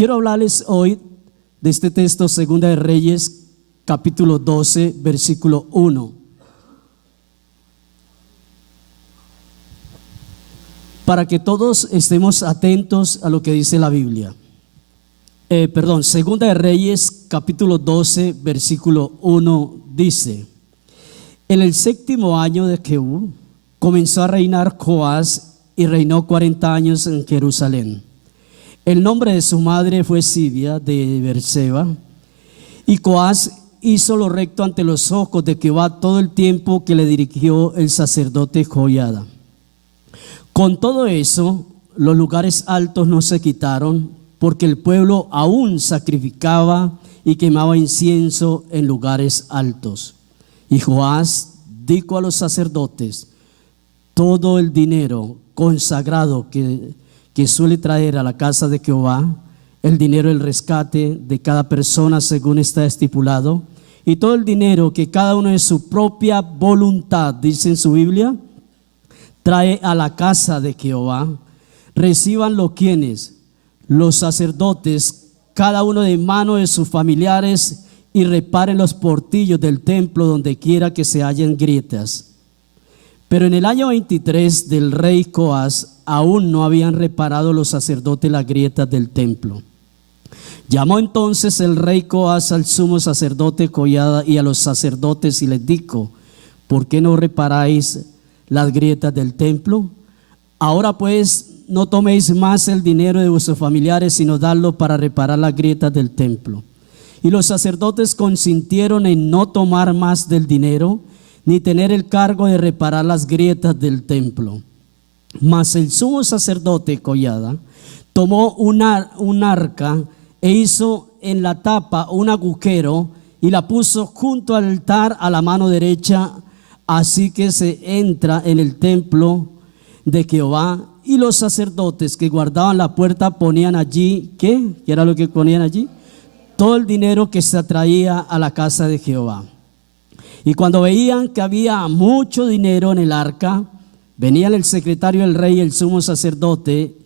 Quiero hablarles hoy de este texto, Segunda de Reyes, capítulo 12, versículo 1. Para que todos estemos atentos a lo que dice la Biblia. Segunda de Reyes, capítulo 12, versículo 1 dice: en el 7º año de Jehú comenzó a reinar Joás y reinó 40 años en Jerusalén. El nombre de su madre fue Zibia de Beerseba. Y Joás hizo lo recto ante los ojos de Jehová todo el tiempo que le dirigió el sacerdote Joiada. Con todo eso, los lugares altos no se quitaron, porque el pueblo aún sacrificaba y quemaba incienso en lugares altos. Y Joás dijo a los sacerdotes: todo el dinero consagrado que suele traer a la casa de Jehová, el dinero del rescate de cada persona según está estipulado, y todo el dinero que cada uno de su propia voluntad, dice en su Biblia, trae a la casa de Jehová, recíbanlo quienes, los sacerdotes, cada uno de mano de sus familiares, y reparen los portillos del templo donde quiera que se hallen grietas. Pero en el año 23 del rey Joás aún no habían reparado los sacerdotes las grietas del templo. Llamó entonces el rey Joás al sumo sacerdote Joiada y a los sacerdotes y les dijo: ¿por qué no reparáis las grietas del templo? Ahora pues no toméis más el dinero de vuestros familiares, sino dadlo para reparar las grietas del templo. Y los sacerdotes consintieron en no tomar más del dinero, ni tener el cargo de reparar las grietas del templo. Mas el sumo sacerdote Joiada tomó un arca e hizo en la tapa un agujero y la puso junto al altar a la mano derecha, así que se entra en el templo de Jehová. Y los sacerdotes que guardaban la puerta ponían allí, ¿qué? ¿Qué era lo que ponían allí? Todo el dinero que se atraía a la casa de Jehová. Y cuando veían que había mucho dinero en el arca, venían el secretario del rey y el sumo sacerdote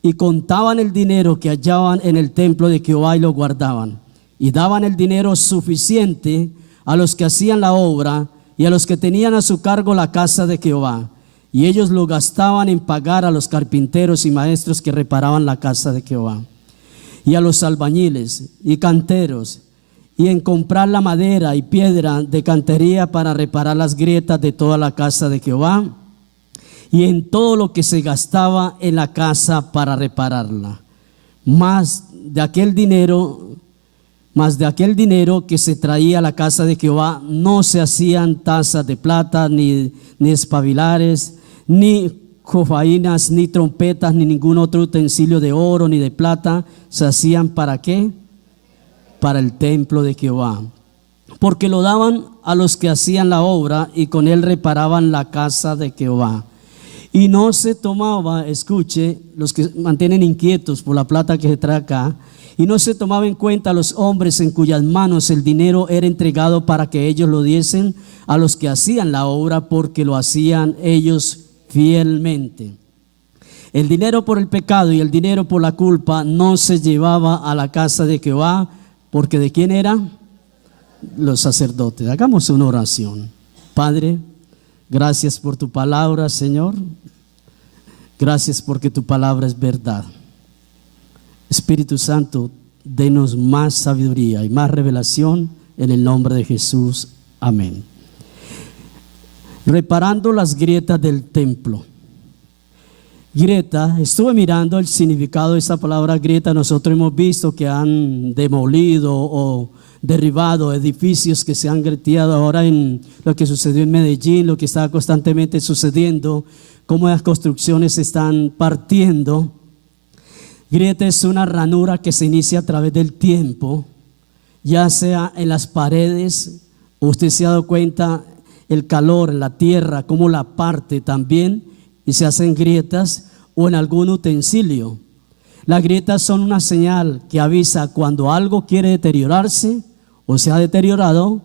y contaban el dinero que hallaban en el templo de Jehová y lo guardaban. Y daban el dinero suficiente a los que hacían la obra y a los que tenían a su cargo la casa de Jehová. Y ellos lo gastaban en pagar a los carpinteros y maestros que reparaban la casa de Jehová, y a los albañiles y canteros, y en comprar la madera y piedra de cantería para reparar las grietas de toda la casa de Jehová, y en todo lo que se gastaba en la casa para repararla. Más de aquel dinero que se traía a la casa de Jehová no se hacían tazas de plata, ni espabilares, ni jofainas, ni trompetas, ni ningún otro utensilio de oro ni de plata. Se hacían ¿para qué? Para el templo de Jehová, porque lo daban a los que hacían la obra y con él reparaban la casa de Jehová. Y no se tomaba, escuche, los que mantienen inquietos por la plata que se trae acá, y no se tomaba en cuenta a los hombres en cuyas manos el dinero era entregado para que ellos lo diesen a los que hacían la obra, porque lo hacían ellos fielmente. El dinero por el pecado y el dinero por la culpa no se llevaba a la casa de Jehová, porque ¿de quién era? Los sacerdotes. Hagamos una oración. Padre, gracias por tu palabra, Señor. Gracias porque tu palabra es verdad. Espíritu Santo, denos más sabiduría y más revelación en el nombre de Jesús. Amén. Reparando las grietas del templo. Grieta, estuve mirando el significado de esa palabra grieta. Nosotros hemos visto que han demolido o derribado edificios que se han grieteado ahora en lo que sucedió en Medellín, lo que está constantemente sucediendo, cómo las construcciones se están partiendo. Grieta es una ranura que se inicia a través del tiempo, ya sea en las paredes. Usted se ha dado cuenta el calor en la tierra, cómo la parte también y se hacen grietas, o en algún utensilio. Las grietas son una señal que avisa cuando algo quiere deteriorarse o se ha deteriorado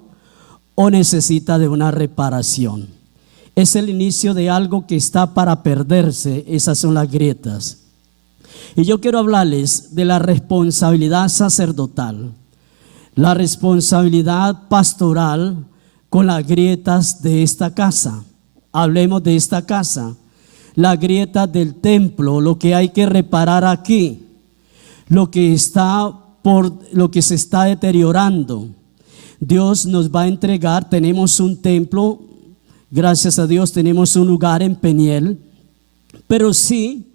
o necesita de una reparación. Es el inicio de algo que está para perderse. Esas son las grietas. Y yo quiero hablarles de la responsabilidad sacerdotal, la responsabilidad pastoral con las grietas de esta casa. Hablemos de esta casa, la grieta del templo, lo que hay que reparar aquí, lo que se está deteriorando. Dios nos va a entregar, tenemos un templo, gracias a Dios tenemos un lugar en Peniel, pero si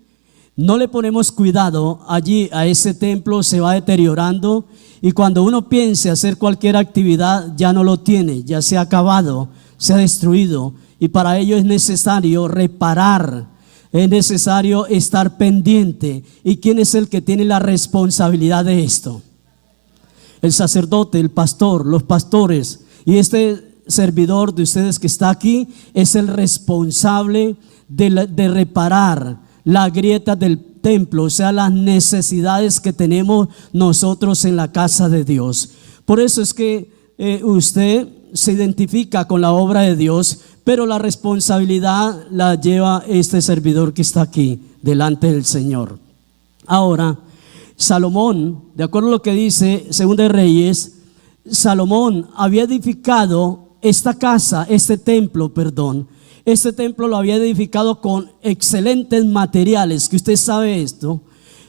no le ponemos cuidado allí a ese templo se va deteriorando y cuando uno piense hacer cualquier actividad ya no lo tiene, ya se ha acabado, se ha destruido y para ello es necesario reparar, es necesario estar pendiente. ¿Y quién es el que tiene la responsabilidad de esto? El sacerdote, el pastor, los pastores y este servidor de ustedes que está aquí es el responsable de reparar la grieta del templo, o sea, las necesidades que tenemos nosotros en la casa de Dios. Por eso es que usted se identifica con la obra de Dios, pero la responsabilidad la lleva este servidor que está aquí delante del Señor. Ahora, Salomón, de acuerdo a lo que dice Segunda de Reyes, Salomón había edificado esta casa, este templo lo había edificado con excelentes materiales, que usted sabe esto.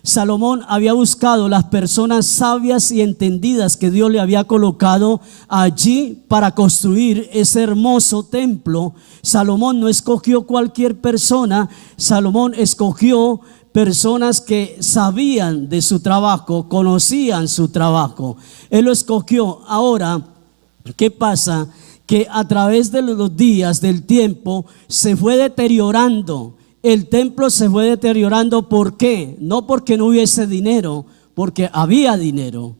Salomón había buscado las personas sabias y entendidas que Dios le había colocado allí para construir ese hermoso templo. Salomón no escogió cualquier persona, Salomón escogió personas que sabían de su trabajo, conocían su trabajo. Él lo escogió. Ahora, ¿qué pasa? Que a través de los días, del tiempo, se fue deteriorando. El templo se fue deteriorando. ¿Por qué? No porque no hubiese dinero, porque había dinero.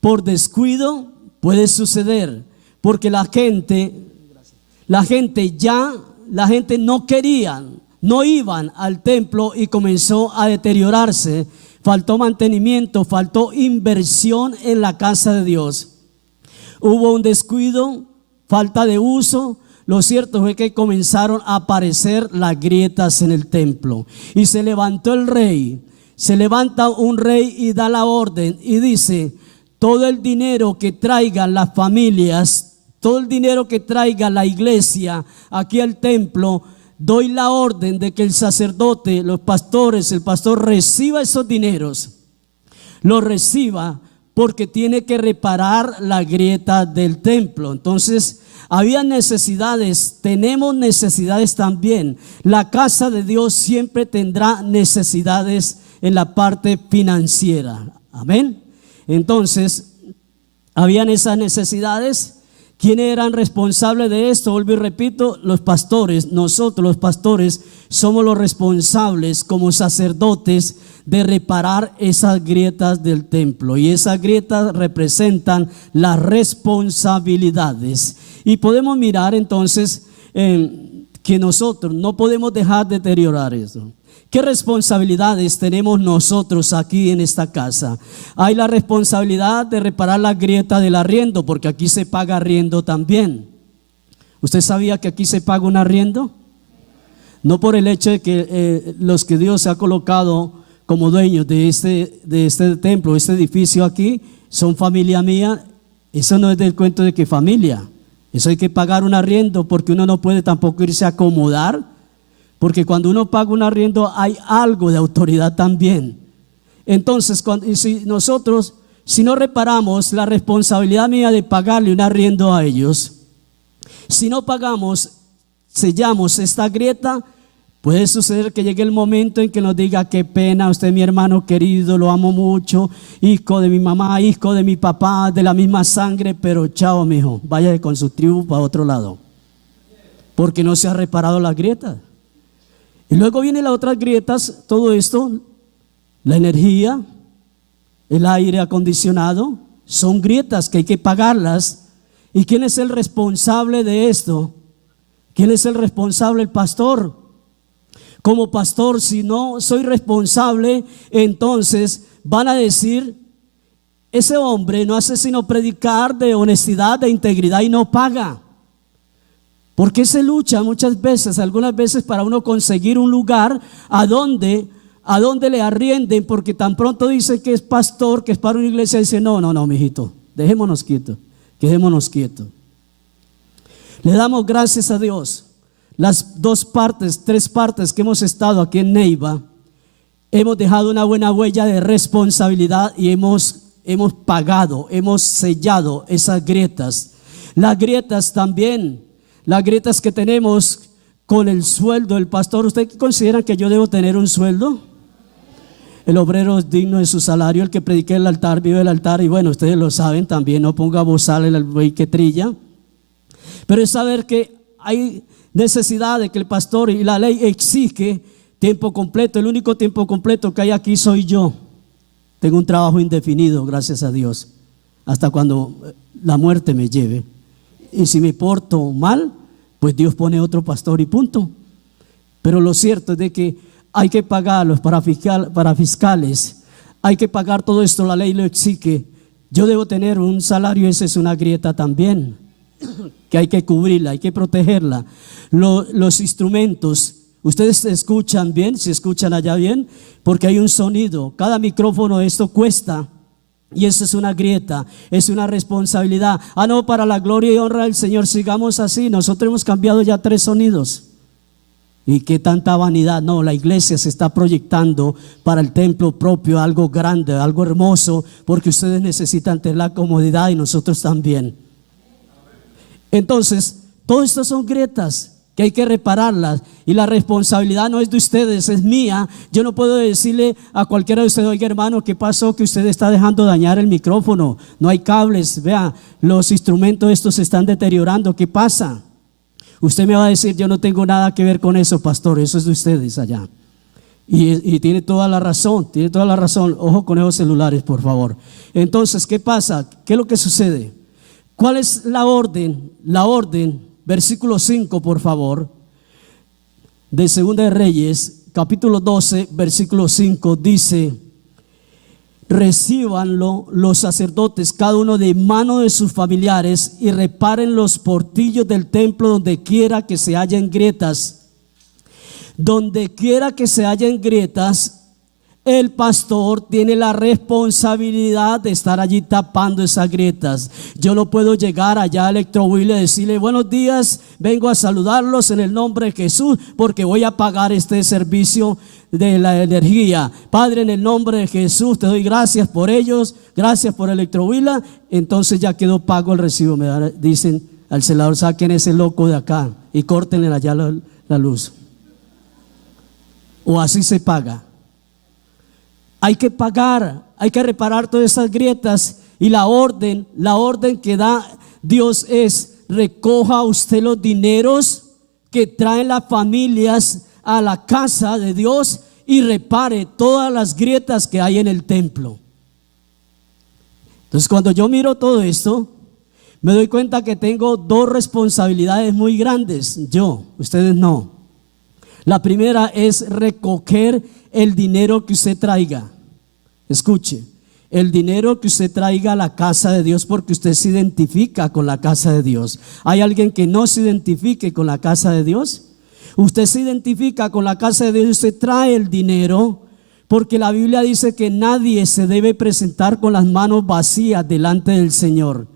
Por descuido puede suceder, porque la gente no querían, no iban al templo y comenzó a deteriorarse. Faltó mantenimiento, faltó inversión en la casa de Dios. Hubo un descuido, falta de uso. Lo cierto fue que comenzaron a aparecer las grietas en el templo y se levantó el rey. Se levanta un rey y da la orden y dice: todo el dinero que traigan las familias, todo el dinero que traiga la iglesia aquí al templo, doy la orden de que el sacerdote, los pastores, el pastor reciba esos dineros, los reciba, porque tiene que reparar la grieta del templo. Entonces había necesidades, tenemos necesidades también. La casa de Dios siempre tendrá necesidades en la parte financiera. Amén. Entonces, habían esas necesidades. ¿Quiénes eran responsables de esto? Vuelvo y repito, los pastores. Nosotros los pastores somos los responsables como sacerdotes de reparar esas grietas del templo, y esas grietas representan las responsabilidades. Y podemos mirar entonces que nosotros no podemos dejar de deteriorar eso. ¿Qué responsabilidades tenemos nosotros aquí en esta casa? Hay la responsabilidad de reparar la grieta del arriendo, porque aquí se paga arriendo también. ¿Usted sabía que aquí se paga un arriendo? No por el hecho de que los que Dios ha colocado como dueños de este templo, este edificio aquí, son familia mía. Eso no es del cuento de que familia. Eso hay que pagar un arriendo, porque uno no puede tampoco irse a acomodar, porque cuando uno paga un arriendo hay algo de autoridad también. Entonces, si no reparamos la responsabilidad mía de pagarle un arriendo a ellos, si no pagamos, sellamos esta grieta, puede suceder que llegue el momento en que nos diga: qué pena, usted es mi hermano querido, lo amo mucho, hijo de mi mamá, hijo de mi papá, de la misma sangre, pero chao, mijo, vaya con su tribu para otro lado, porque no se ha reparado la grieta. Y luego vienen las otras grietas, todo esto, la energía, el aire acondicionado, son grietas que hay que pagarlas. ¿Y quién es el responsable de esto? ¿Quién es el responsable? El pastor. Como pastor, si no soy responsable, entonces van a decir: ese hombre no hace sino predicar de honestidad, de integridad, y no paga. ¿Por qué se lucha muchas veces, algunas veces, para uno conseguir un lugar a donde a dónde le arrienden, porque tan pronto dice que es pastor, que es para una iglesia, dice no, mijito, dejémonos quietos, quedémonos quietos. Le damos gracias a Dios. Las 3 partes que hemos estado aquí en Neiva, hemos dejado una buena huella de responsabilidad y hemos pagado, hemos sellado esas grietas. Las grietas también, las grietas que tenemos con el sueldo del pastor. ¿Usted considera que yo debo tener un sueldo? El obrero es digno de su salario, el que predique el altar, vive el altar. Y bueno, ustedes lo saben también, no ponga bozal el buey que trilla. Pero es saber que hay necesidad de que el pastor, y la ley exige tiempo completo. El único tiempo completo que hay aquí soy yo. Tengo un trabajo indefinido, gracias a Dios, hasta cuando la muerte me lleve. Y si me porto mal, pues Dios pone otro pastor y punto. Pero lo cierto es de que hay que pagar los parafiscales, hay que pagar todo esto, la ley lo exige. Yo debo tener un salario, esa es una grieta también, que hay que cubrirla, hay que protegerla. Los instrumentos, ustedes escuchan bien, si escuchan allá bien, porque hay un sonido, cada micrófono, esto cuesta. Y eso es una grieta, es una responsabilidad. No, para la gloria y honra del Señor, sigamos así. Nosotros hemos cambiado ya 3 sonidos. Y qué tanta vanidad. No, la iglesia se está proyectando para el templo propio, algo grande, algo hermoso, porque ustedes necesitan tener la comodidad y nosotros también. Entonces, todo esto son grietas que hay que repararlas, y la responsabilidad no es de ustedes, es mía. Yo no puedo decirle a cualquiera de ustedes: oiga, hermano, ¿qué pasó? Que usted está dejando dañar el micrófono, no hay cables, vea, los instrumentos estos se están deteriorando, ¿qué pasa? Usted me va a decir: yo no tengo nada que ver con eso, pastor, eso es de ustedes allá. Y tiene toda la razón, tiene toda la razón. Ojo con esos celulares, por favor. Entonces, ¿qué pasa? ¿Qué es lo que sucede? ¿Cuál es la orden? La orden, versículo 5, por favor, de Segunda de Reyes, capítulo 12, versículo 5, dice: recíbanlo los sacerdotes, cada uno de mano de sus familiares, y reparen los portillos del templo donde quiera que se hallen grietas. Donde quiera que se hallen grietas, el pastor tiene la responsabilidad de estar allí tapando esas grietas. Yo no puedo llegar allá a Electrohuila y decirle: buenos días, vengo a saludarlos en el nombre de Jesús porque voy a pagar este servicio de la energía. Padre, en el nombre de Jesús te doy gracias por ellos, gracias por Electrohuila. Entonces ya quedó pago el recibo. Dicen al celador: saquen ese loco de acá y córtenle allá la luz. O así se paga. Hay que pagar, hay que reparar todas esas grietas. Y la orden que da Dios es: recoja usted los dineros que traen las familias a la casa de Dios y repare todas las grietas que hay en el templo. Entonces, cuando yo miro todo esto, me doy cuenta que tengo 2 responsabilidades muy grandes. Ustedes no. La primera es recoger el dinero que usted traiga. Escuche, el dinero que usted traiga a la casa de Dios, porque usted se identifica con la casa de Dios. ¿Hay alguien que no se identifique con la casa de Dios? Usted se identifica con la casa de Dios y usted trae el dinero, porque la Biblia dice que nadie se debe presentar con las manos vacías delante del Señor.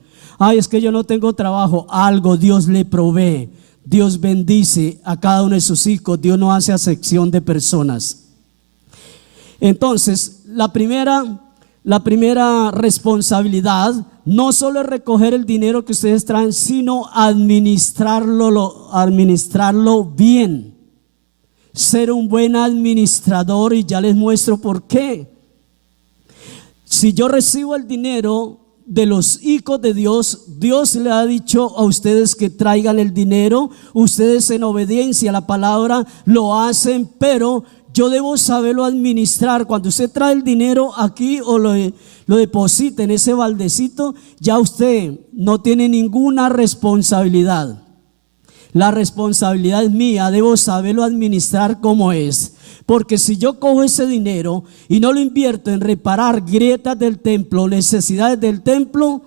Es que yo no tengo trabajo. Algo Dios le provee. Dios bendice a cada uno de sus hijos. Dios no hace acepción de personas. Entonces, la primera responsabilidad no solo es recoger el dinero que ustedes traen, sino administrarlo bien. Ser un buen administrador, y ya les muestro por qué. Si yo recibo el dinero de los hijos de Dios, Dios le ha dicho a ustedes que traigan el dinero. Ustedes, en obediencia a la palabra, lo hacen, pero yo debo saberlo administrar. Cuando usted trae el dinero aquí o lo deposita en ese baldecito, ya usted no tiene ninguna responsabilidad. La responsabilidad es mía, debo saberlo administrar como es. Porque si yo cojo ese dinero y no lo invierto en reparar grietas del templo, necesidades del templo,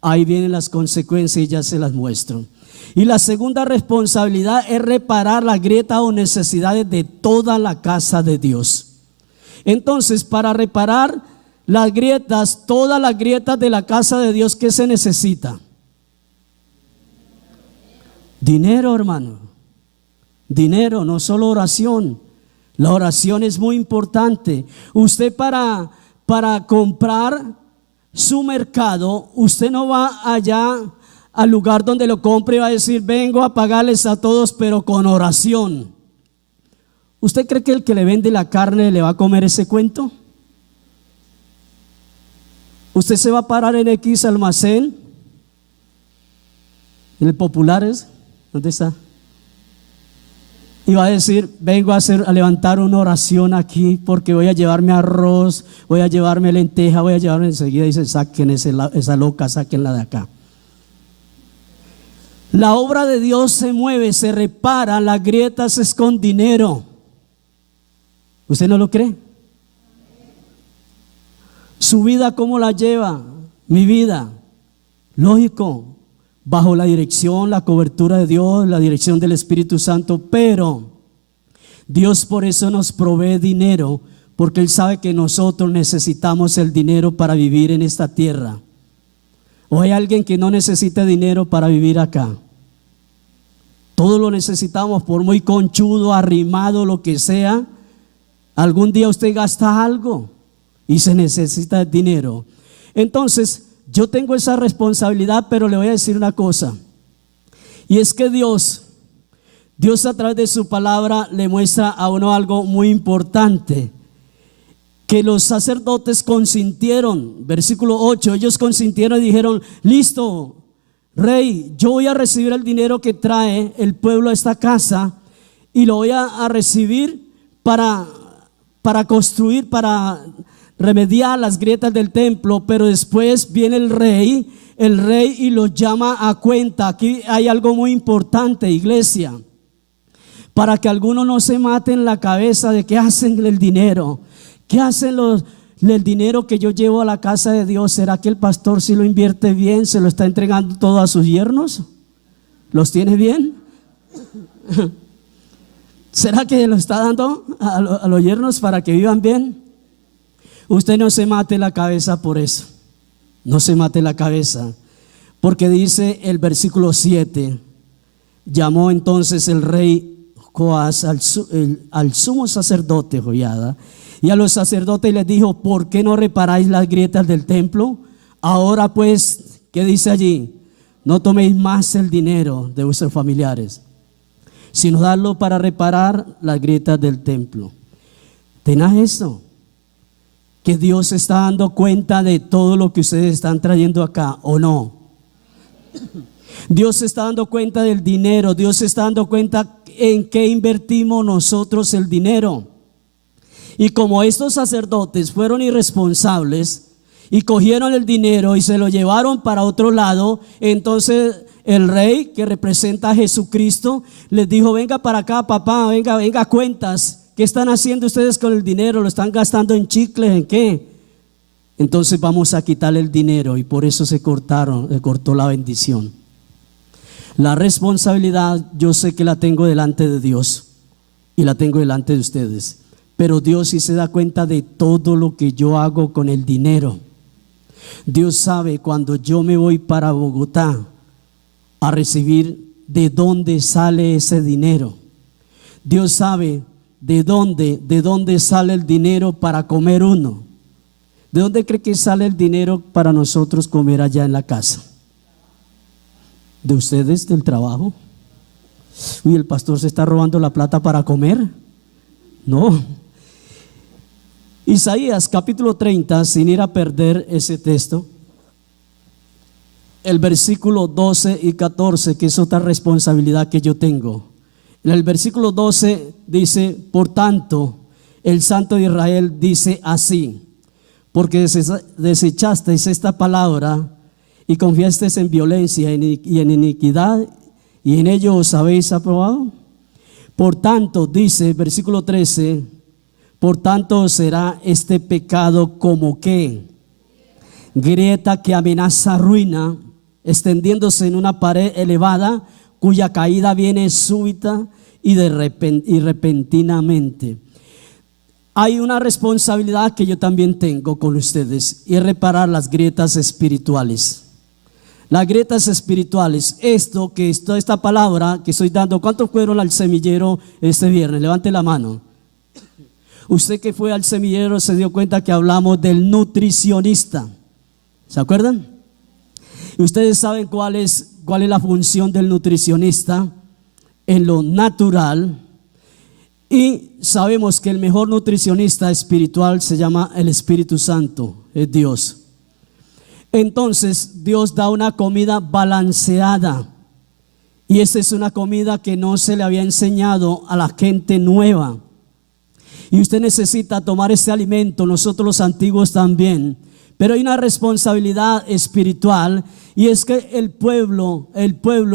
ahí vienen las consecuencias y ya se las muestro. Y la segunda responsabilidad es reparar la grieta o necesidades de toda la casa de Dios. Entonces, para reparar las grietas, todas las grietas de la casa de Dios, ¿qué se necesita? Dinero, hermano. Dinero, no solo oración. La oración es muy importante. Usted para comprar su mercado, usted no va allá al lugar donde lo compre y va a decir: vengo a pagarles a todos, pero con oración. ¿Usted cree que el que le vende la carne le va a comer ese cuento? Usted se va a parar en X almacén, en el Populares, ¿dónde está? Y va a decir: vengo a levantar una oración aquí porque voy a llevarme arroz, voy a llevarme lenteja, voy a llevarme. Enseguida dice: saquen esa loca, sáquenla de acá. La obra de Dios se mueve, se repara, las grietas es con dinero. ¿Usted no lo cree? Su vida, ¿cómo la lleva? Mi vida, lógico, bajo la dirección, la cobertura de Dios, la dirección del Espíritu Santo. Pero Dios por eso nos provee dinero, porque Él sabe que nosotros necesitamos el dinero para vivir en esta tierra. ¿O hay alguien que no necesita dinero para vivir acá? Todos lo necesitamos, por muy conchudo, arrimado, lo que sea. Algún día usted gasta algo y se necesita dinero. Entonces, yo tengo esa responsabilidad, pero le voy a decir una cosa. Y es que Dios a través de su palabra le muestra a uno algo muy importante. Que los sacerdotes consintieron, versículo 8, ellos consintieron y dijeron: listo, rey, yo voy a recibir el dinero que trae el pueblo a esta casa y lo voy a recibir para construir, para remediar las grietas del templo. Pero después viene el rey y los llama a cuenta. Aquí hay algo muy importante, iglesia, para que algunos no se maten la cabeza de qué hacen el dinero. ¿Qué hacen el dinero que yo llevo a la casa de Dios? ¿Será que el pastor, si lo invierte bien, se lo está entregando todo a sus yernos? ¿Los tiene bien? ¿Será que lo está dando a los yernos para que vivan bien? Usted no se mate la cabeza por eso. No se mate la cabeza, porque dice el versículo 7: llamó entonces el rey Joás al sumo sacerdote Joiada y a los sacerdotes y les dijo: ¿por qué no reparáis las grietas del templo? Ahora pues, ¿qué dice allí? No toméis más el dinero de vuestros familiares, sino darlo para reparar las grietas del templo. Tenaz esto, que Dios está dando cuenta de todo lo que ustedes están trayendo acá, ¿o no? Dios está dando cuenta del dinero. Dios está dando cuenta en qué invertimos nosotros el dinero. Y como estos sacerdotes fueron irresponsables y cogieron el dinero y se lo llevaron para otro lado, entonces el rey, que representa a Jesucristo, les dijo: venga para acá, papá, venga, cuentas. ¿Qué están haciendo ustedes con el dinero? ¿Lo están gastando en chicles? ¿En qué? Entonces vamos a quitarle el dinero, y por eso se cortó la bendición. La responsabilidad yo sé que la tengo delante de Dios y la tengo delante de ustedes, pero Dios sí se da cuenta de todo lo que yo hago con el dinero. Dios sabe cuando yo me voy para Bogotá a recibir, de dónde sale ese dinero. Dios sabe de dónde sale el dinero para comer uno. ¿De dónde cree que sale el dinero para nosotros comer allá en la casa? ¿De ustedes, del trabajo? Uy, el pastor se está robando la plata para comer. No. Isaías capítulo 30, sin ir a perder ese texto, el versículo 12 y 14, que es otra responsabilidad que yo tengo. En el versículo 12 dice: por tanto, el Santo de Israel dice así: porque desechasteis esta palabra y confiasteis en violencia y en iniquidad, y en ello os habéis aprobado. Por tanto, dice versículo 13: por tanto será este pecado como que grieta que amenaza ruina, extendiéndose en una pared elevada, cuya caída viene súbita y repentinamente. hay una responsabilidad que yo también tengo con ustedes y es reparar las grietas espirituales. Las grietas espirituales, esta palabra que estoy dando, ¿cuántos fueron al semillero este viernes? Levante la mano. Usted que fue al semillero se dio cuenta que hablamos del nutricionista. ¿Se acuerdan? Y ustedes saben cuál es la función del nutricionista en lo natural. Y sabemos que el mejor nutricionista espiritual se llama el Espíritu Santo, es Dios. Entonces Dios da una comida balanceada, y esta es una comida que no se le había enseñado a la gente nueva, y usted necesita tomar este alimento, nosotros los antiguos también. Pero hay una responsabilidad espiritual, y es que el pueblo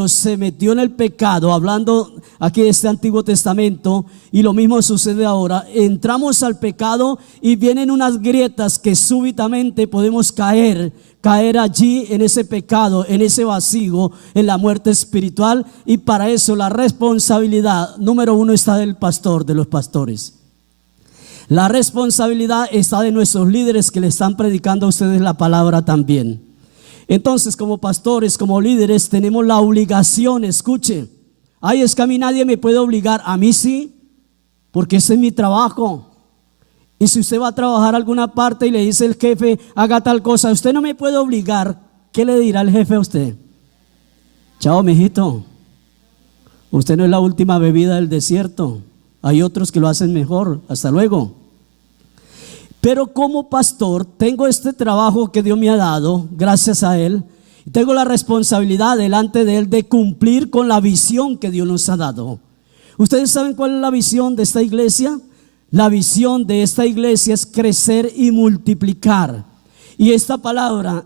se metió en el pecado, hablando aquí de este Antiguo Testamento, y lo mismo sucede ahora. Entramos al pecado y vienen unas grietas que súbitamente podemos caer allí en ese pecado, en ese vacío, en la muerte espiritual. Y para eso la responsabilidad número uno está del pastor, de los pastores. La responsabilidad está de nuestros líderes que le están predicando a ustedes la palabra también. Entonces, como pastores, como líderes, tenemos la obligación, escuche. Ay, es que a mí nadie me puede obligar. A mí sí, porque ese es mi trabajo. Y si usted va a trabajar a alguna parte y le dice el jefe, haga tal cosa, usted no me puede obligar. ¿Qué le dirá el jefe a usted? Chao, mijito, usted no es la última bebida del desierto. Hay otros que lo hacen mejor. Hasta luego. Pero como pastor tengo este trabajo que Dios me ha dado, gracias a Él. Tengo la responsabilidad delante de Él de cumplir con la visión que Dios nos ha dado. ¿Ustedes saben cuál es la visión de esta iglesia? La visión de esta iglesia es crecer y multiplicar. Y esta palabra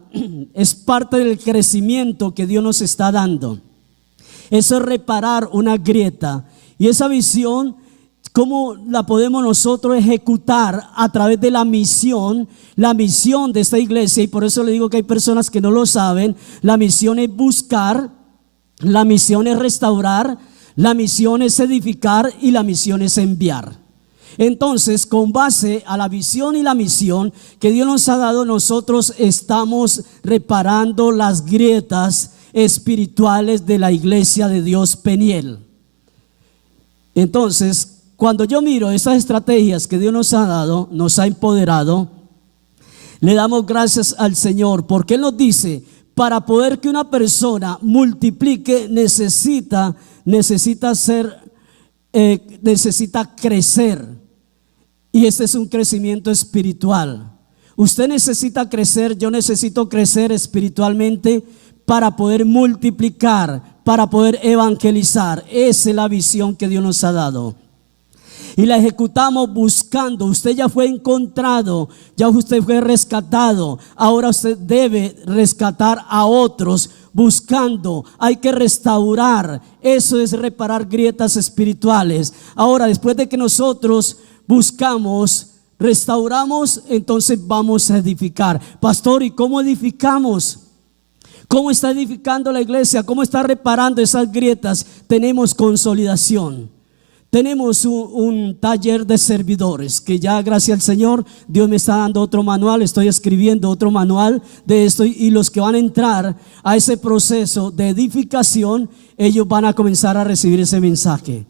es parte del crecimiento que Dios nos está dando. Eso es reparar una grieta. Y esa visión, ¿cómo la podemos nosotros ejecutar? A través de la misión de esta iglesia. Y por eso le digo que hay personas que no lo saben. La misión es buscar, la misión es restaurar, la misión es edificar y la misión es enviar. Entonces, con base a la visión y la misión que Dios nos ha dado, nosotros estamos reparando las grietas espirituales de la iglesia de Dios Peniel. Entonces, cuando yo miro esas estrategias que Dios nos ha dado, nos ha empoderado, le damos gracias al Señor, porque Él nos dice, para poder que una persona multiplique necesita crecer. Y este es un crecimiento espiritual. Usted necesita crecer, yo necesito crecer espiritualmente para poder multiplicar, para poder evangelizar. Esa es la visión que Dios nos ha dado. Y la ejecutamos buscando. Usted ya fue encontrado, ya usted fue rescatado. Ahora usted debe rescatar a otros buscando. Hay que restaurar. Eso es reparar grietas espirituales. Ahora, después de que nosotros buscamos, restauramos, entonces vamos a edificar. Pastor, ¿y cómo edificamos? ¿Cómo está edificando la iglesia? ¿Cómo está reparando esas grietas? Tenemos consolidación. Tenemos un taller de servidores que ya, gracias al Señor, Dios me está dando otro manual. Estoy escribiendo otro manual de esto, y los que van a entrar a ese proceso de edificación, ellos van a comenzar a recibir ese mensaje.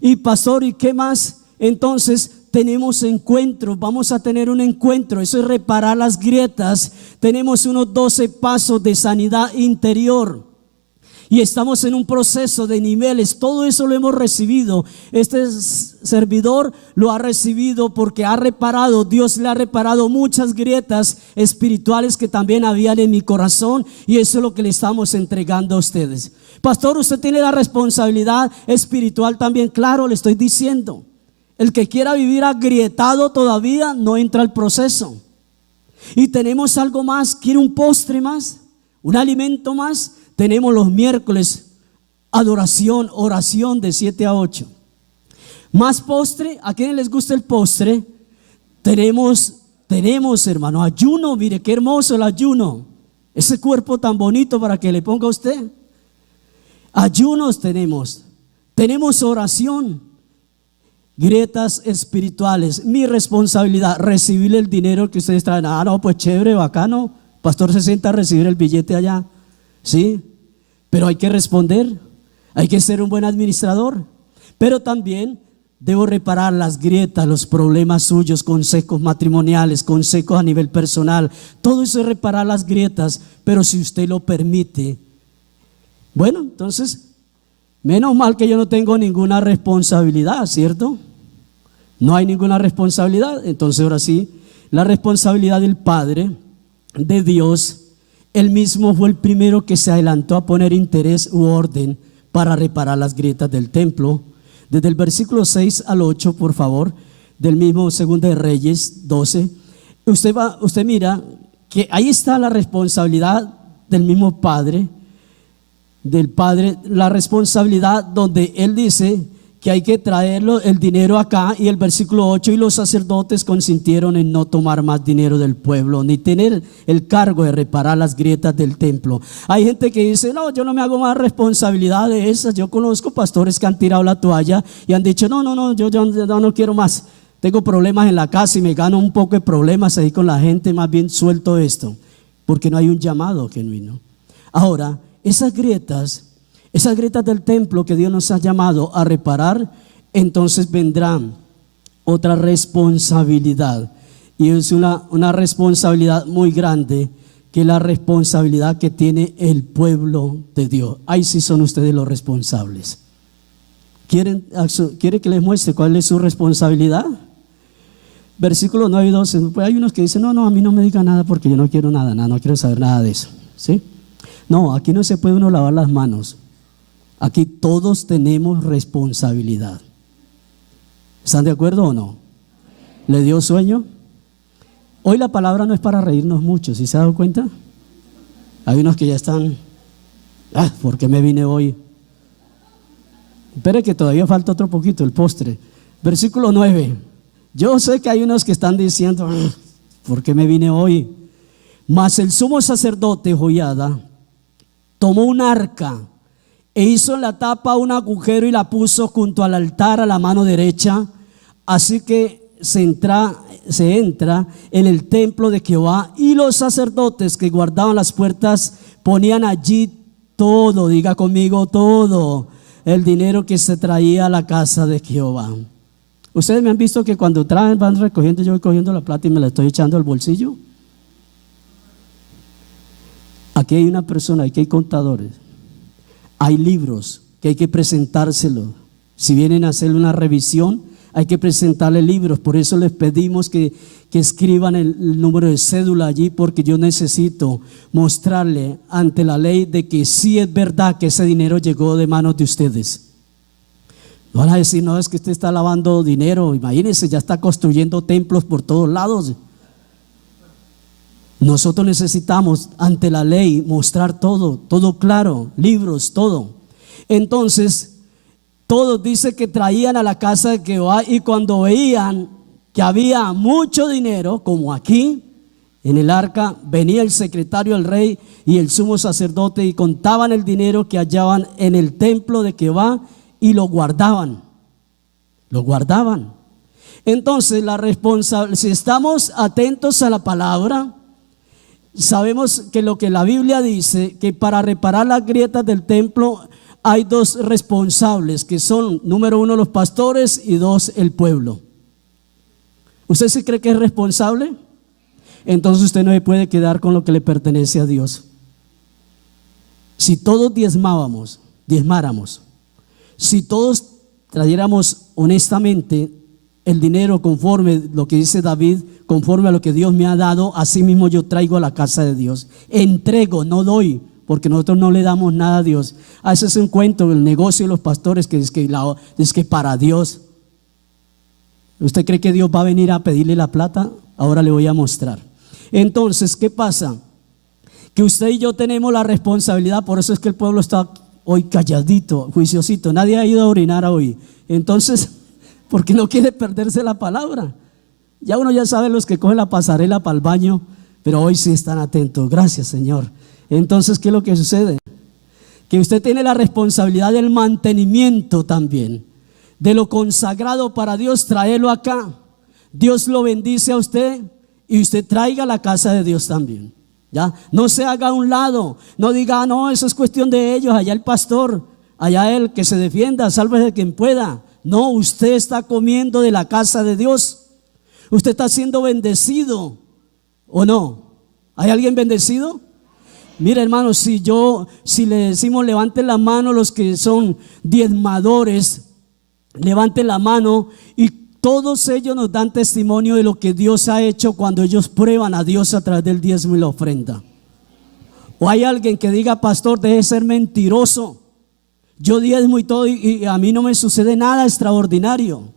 Y pastor, ¿y qué más? Entonces tenemos encuentros, vamos a tener un encuentro. Eso es reparar las grietas. Tenemos unos 12 pasos de sanidad interior. Y estamos en un proceso de niveles. Todo eso lo hemos recibido. Este servidor lo ha recibido porque ha reparado, Dios le ha reparado muchas grietas espirituales que también habían en mi corazón. Y eso es lo que le estamos entregando a ustedes. Pastor, usted tiene la responsabilidad espiritual también. Claro, le estoy diciendo. El que quiera vivir agrietado todavía no entra al proceso. Y tenemos algo más. ¿Quiere un postre más? ¿Un alimento más? Tenemos los miércoles adoración, oración de 7 a 8. Más postre. ¿A quiénes les gusta el postre? Tenemos hermano, ayuno. Mire qué hermoso el ayuno. Ese cuerpo tan bonito para que le ponga a usted. Ayunos tenemos oración. grietas espirituales. Mi responsabilidad, recibir el dinero que ustedes traen. Ah, no, pues chévere, bacano. Pastor se sienta a recibir el billete allá. Sí, pero hay que responder. Hay que ser un buen administrador. Pero también debo reparar las grietas, los problemas suyos, consejos matrimoniales, consejos a nivel personal. Todo eso es reparar las grietas, pero si usted lo permite. Bueno, entonces, menos mal que yo no tengo ninguna responsabilidad, ¿cierto? No hay ninguna responsabilidad. Entonces ahora sí, la responsabilidad del Padre, de Dios, Él mismo fue el primero que se adelantó a poner interés u orden para reparar las grietas del templo. Desde el versículo 6 al 8, por favor, del mismo Segunda de Reyes 12, usted mira que ahí está la responsabilidad del mismo Padre, la responsabilidad donde Él dice que hay que traerlo el dinero acá, y el versículo 8, y los sacerdotes consintieron en no tomar más dinero del pueblo, ni tener el cargo de reparar las grietas del templo. Hay gente que dice, no, yo no me hago más responsabilidad de esas. Yo conozco pastores que han tirado la toalla y han dicho, no, yo no quiero más. Tengo problemas en la casa y me gano un poco de problemas ahí con la gente, más bien suelto esto, porque no hay un llamado genuino. Ahora, esas grietas del templo que Dios nos ha llamado a reparar, entonces vendrá otra responsabilidad, y es una responsabilidad muy grande, que es la responsabilidad que tiene el pueblo de Dios. Ahí sí son ustedes los responsables. ¿Quiere que les muestre cuál es su responsabilidad? Versículos 9 y 12. Pues hay unos que dicen, no, a mí no me diga nada porque yo no quiero nada, no quiero saber nada de eso, ¿sí? No, aquí no se puede uno lavar las manos. Aquí todos tenemos responsabilidad. ¿Están de acuerdo o no? ¿Le dio sueño? Hoy la palabra no es para reírnos mucho, ¿sí se ha dado cuenta? Hay unos que ya están, ¿por qué me vine hoy? Espere que todavía falta otro poquito, el postre. Versículo 9. Yo sé que hay unos que están diciendo, ¿por qué me vine hoy? Mas el sumo sacerdote Joiada tomó un arca e hizo en la tapa un agujero y la puso junto al altar a la mano derecha. Así que se entra en el templo de Jehová, y los sacerdotes que guardaban las puertas ponían allí todo, diga conmigo, todo el dinero que se traía a la casa de Jehová. Ustedes me han visto que cuando traen van recogiendo, yo voy cogiendo la plata y me la estoy echando al bolsillo. Aquí hay una persona, aquí hay contadores, hay libros que hay que presentárselos. Si vienen a hacer una revisión, hay que presentarle libros. Por eso les pedimos que escriban el número de cédula allí, porque yo necesito mostrarle ante la ley de que sí es verdad que ese dinero llegó de manos de ustedes. No van a decir, no, es que usted está lavando dinero. Imagínense, ya está construyendo templos por todos lados. Nosotros necesitamos ante la ley mostrar todo claro, libros, todo. Entonces, todos dice que traían a la casa de Jehová, y cuando veían que había mucho dinero, como aquí en el arca, venía el secretario del rey y el sumo sacerdote y contaban el dinero que hallaban en el templo de Jehová y lo guardaban. Entonces, si estamos atentos a la palabra, sabemos que lo que la Biblia dice, que para reparar las grietas del templo hay dos responsables, que son, número uno, los pastores, y dos, el pueblo. ¿Usted se cree que es responsable? Entonces usted no se puede quedar con lo que le pertenece a Dios. Si todos diezmáramos, si todos trayéramos honestamente el dinero conforme lo que dice David, conforme a lo que Dios me ha dado, así mismo yo traigo a la casa de Dios. Entrego, no doy, porque nosotros no le damos nada a Dios. A ese es un cuento, el negocio de los pastores, que es que para Dios. ¿Usted cree que Dios va a venir a pedirle la plata? Ahora le voy a mostrar. Entonces, ¿qué pasa? Que usted y yo tenemos la responsabilidad. Por eso es que el pueblo está hoy calladito, juiciosito. Nadie ha ido a orinar hoy. Entonces, porque no quiere perderse la palabra. Ya uno ya sabe los que cogen la pasarela para el baño, pero hoy sí están atentos. Gracias, Señor. Entonces, ¿qué es lo que sucede? Que usted tiene la responsabilidad del mantenimiento también de lo consagrado para Dios, traerlo acá. Dios lo bendice a usted y usted traiga a la casa de Dios también. ¿Ya? No se haga a un lado, no diga, no, eso es cuestión de ellos, allá el pastor, allá él, que se defienda, sálvese quien pueda. No, usted está comiendo de la casa de Dios, usted está siendo bendecido, ¿o no? ¿Hay alguien bendecido? Mira, hermanos, si le decimos levanten la mano los que son diezmadores, levanten la mano, y todos ellos nos dan testimonio de lo que Dios ha hecho cuando ellos prueban a Dios a través del diezmo y la ofrenda. O hay alguien que diga, pastor, deje de ser mentiroso, yo diezmo y todo y a mí no me sucede nada extraordinario.